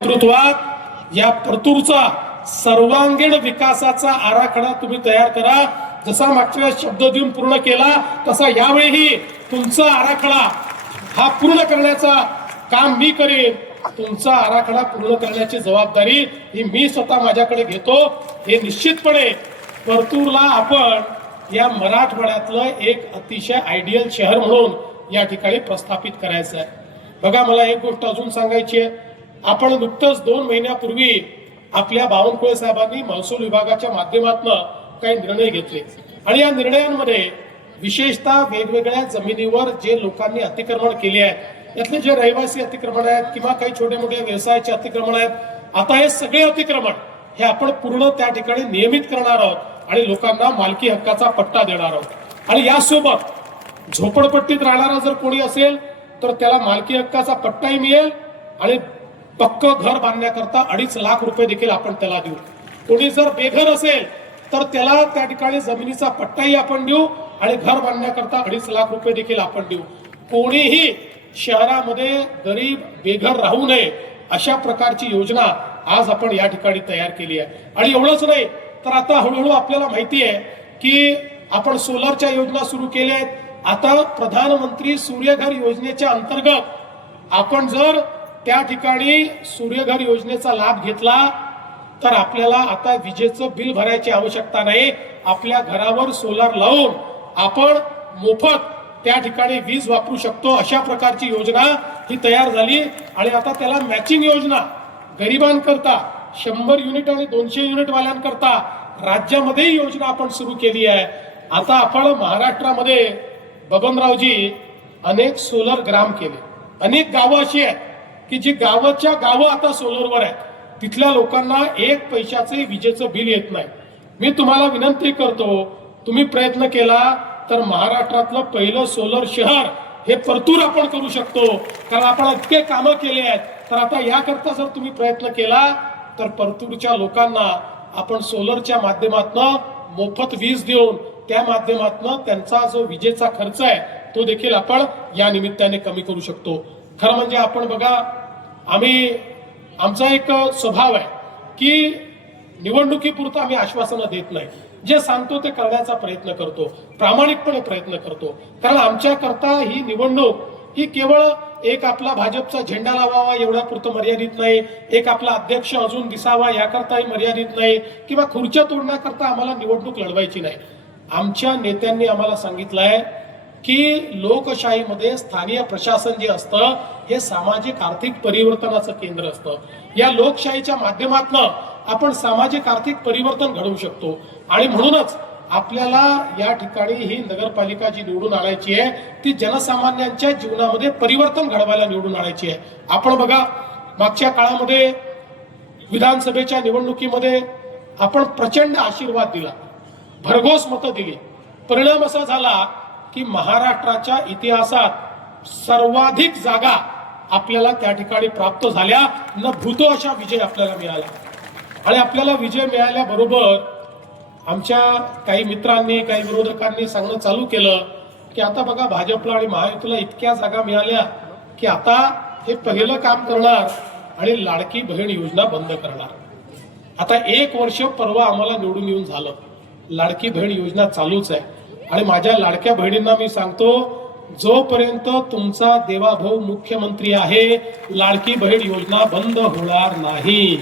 नेतृत्वात या परतूरचा सर्वांगीण विकासाचा आराखडा तुम्ही तयार करा। जसा मागच्या वेळेस शब्द देऊन पूर्ण केला तसा यावेळीही तुमचा आराखडा हा पूर्ण करण्याचा काम मी करेन। तुमचा आराखडा पूर्ण करण्याची जबाबदारी ही मी स्वतः माझ्याकडे घेतो। हे निश्चितपणे परतूरला आपण या मराठवाड्यातलं एक अतिशय आयडियल शहर म्हणून या ठिकाणी प्रस्थापित करायचं आहे। बघा, मला एक गोष्ट अजून सांगायची आहे। आपण नुकतंच 2 महिन्यापूर्वी आपल्या बावनकुळे साहेबांनी महसूल विभागाच्या माध्यमातून काही निर्णय घेतले आणि या निर्णयांमध्ये विशेषतः वेगवेगळ्या जमिनीवर जे लोकांनी अतिक्रमण केले आहे, यातले जे रहिवासी अतिक्रमण आहेत किंवा काही छोटे मोठे व्यवसायाचे अतिक्रमण आहेत, आता हे सगळे अतिक्रमण हे आपण पूर्ण त्या ठिकाणी नियमित करणार आहोत आणि लोकांना मालकी हक्काचा पट्टा देणार आहोत। आणि यासोबत झोपडपट्टीत राहणारा जर कोणी असेल तर त्याला मालकी हक्काचा पट्टाही मिळेल आणि पक्क घर बांधण्याकरता 2.5 लाख रुपये देखील आपण त्याला देऊ। कोणी जर बेघर असेल तर त्याला त्या ठिकाणी जमिनीचा पट्टाही आपण देऊ आणि घर बांधण्याकरता 2.5 लाख रुपये देखील आपण देऊ। कोणीही शहरामध्ये गरीब बेघर राहू नये अशा प्रकारची योजना आज आपण या ठिकाणी तयार केली आहे। आणि एवढंच नाही तर आता हळूहळू आपल्याला माहिती आहे की आपण सोलरच्या योजना सुरू केल्या आहेत। आता प्रधानमंत्री सूर्यघर योजनेच्या अंतर्गत आपण जर त्या ठिकाणी सूर्यघर योजनेचा लाभ घेतला तर आपल्याला आता विजेचं बिल भरायची आवश्यकता नाही। आपल्या घरावर सोलार लावून आपण मोफत त्या ठिकाणी वीज वापरू शकतो। अशा प्रकारची योजना ही तयार झाली आणि आता त्याला मॅचिंग योजना गरिबांकरता 100 युनिट आणि 200 युनिट वाल्यांकरता राज्यामध्ये योजना आपण सुरू केली आहे। आता आपण महाराष्ट्रामध्ये बबनरावजी अनेक सोलर ग्राम केले। अनेक गावं अशी आहेत की जी गावाच्या गावं आता सोलरवर आहेत, तिथल्या लोकांना 1 पैशाचे विजेचं बिल येत नाही। मी तुम्हाला विनंती करतो, तुम्ही प्रयत्न केला तर महाराष्ट्रातलं पहिलं सोलर शहर हे परतूर आपण करू शकतो, कारण आपण इतके कामं केले आहेत। तर आता याकरता जर तुम्ही प्रयत्न केला तर परतूरच्या लोकांना आपण सोलरच्या माध्यमातून मोफत वीज देऊन त्या माध्यमातून त्यांचा जो विजेचा खर्च आहे तो देखील आपण या निमित्ताने कमी करू शकतो। खरं म्हणजे आपण बघा, आमचा एक स्वभाव आहे की निवडणुकीपुरतं आम्ही आश्वासनं देत नाही, जे सांगतो ते करण्याचा प्रयत्न करतो, प्रामाणिकपणे प्रयत्न करतो। कारण आमच्याकरता ही निवडणूक ही केवळ एक आपला भाजपचा झेंडा लावावा एवढ्यापुरतं मर्यादित नाही, एक आपला अध्यक्ष अजून दिसावा याकरताही मर्यादित नाही, किंवा खुर्च्या तोडण्याकरता आम्हाला निवडणूक लढवायची नाही। आमच्या नेत्यांनी आम्हाला सांगितलंय की लोकशाहीमध्ये स्थानिक प्रशासन जे असतं हे सामाजिक आर्थिक परिवर्तनाचं केंद्र असतं। या लोकशाहीच्या माध्यमातून आपण सामाजिक आर्थिक परिवर्तन घडवू शकतो आणि म्हणूनच आपल्याला या ठिकाणी ही नगरपालिका जी निवडून आणायची आहे ती जनसामान्यांच्या जीवनामध्ये परिवर्तन घडवायला निवडून आणायची आहे। आपण बघा, मागच्या काळामध्ये विधानसभेच्या निवडणुकीमध्ये आपण प्रचंड आशीर्वाद दिला, भरघोस मतं दिली। परिणाम असा झाला की महाराष्ट्राच्या इतिहासात सर्वाधिक जागा आपल्याला त्या ठिकाणी प्राप्त झाल्या, न भूतो अशा विजय आपल्याला मिळाला। आणि आपल्याला विजय मिळाल्याबरोबर आमच्या काही मित्रांनी काही विरोधकांनी सांगणं चालू केलं की आता बघा, भाजपला आणि महायुतीला इतक्या जागा मिळाल्या की आता हे पहिलं काम करणार आणि लाडकी बहीण योजना बंद करणार। आता 1 वर्ष परवा आम्हाला निवडून येऊन झालं, लाडकी बहीण योजना चालूच आहे। आणि माझ्या लाडक्या बहिणींना मी सांगतो, जोपर्यंत तुमचा देवाभाऊ मुख्यमंत्री आहे लाडकी बहीण योजना बंद होणार नाही,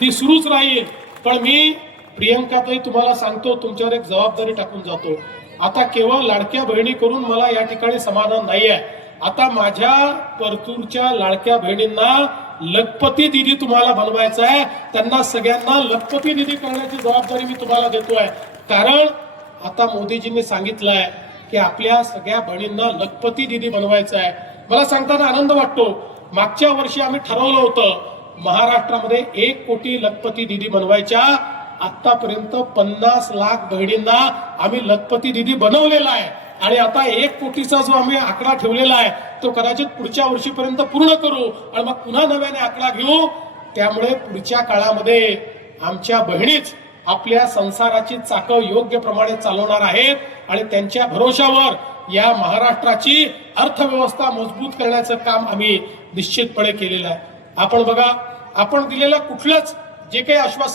ती सुरूच राहील। पण मी प्रियंकाताई तुम्हाला सांगतो, तुमच्यावर एक जबाबदारी टाकून जातो, आता केवळ लाडक्या बहिणी करून मला या ठिकाणी समाधान नाही आहे। आता माझ्या परतूरच्या लाडक्या बहिणींना लखपती दिदी तुम्हाला बनवायचं आहे, त्यांना सगळ्यांना लखपती दिदी करण्याची जबाबदारी मी तुम्हाला देतोय। कारण आता मोदीजींनी सांगितलंय की आपल्या सगळ्या बहिणींना लखपती दिदी बनवायचं आहे। मला सांगताना आनंद वाटतो, मागच्या वर्षी आम्ही ठरवलं होतं महाराष्ट्रामध्ये 1 कोटी लखपती दिदी बनवायच्या। आतापर्यंत 50 लाख बहिणींना आम्ही लखपती दिदी बनवलेला आहे आणि आता 1 कोटीचा जो आम्ही आकडा ठेवलेला आहे तो कदाचित पुढच्या वर्षीपर्यंत पूर्ण करू आणि मग पुन्हा नव्याने आकडा घेऊ। त्यामुळे पुढच्या काळामध्ये आमच्या बहिणीच आपल्या संसाराची चाकं योग्य प्रमाणे चालवणार आहेत आणि त्यांच्या भरोशावर या महाराष्ट्राची अर्थव्यवस्था मजबूत करण्याचं काम आम्ही निश्चितपणे केलेलं आहे। आपण बघा, आपण दिलेलं कुठलंच जे काही आश्वासन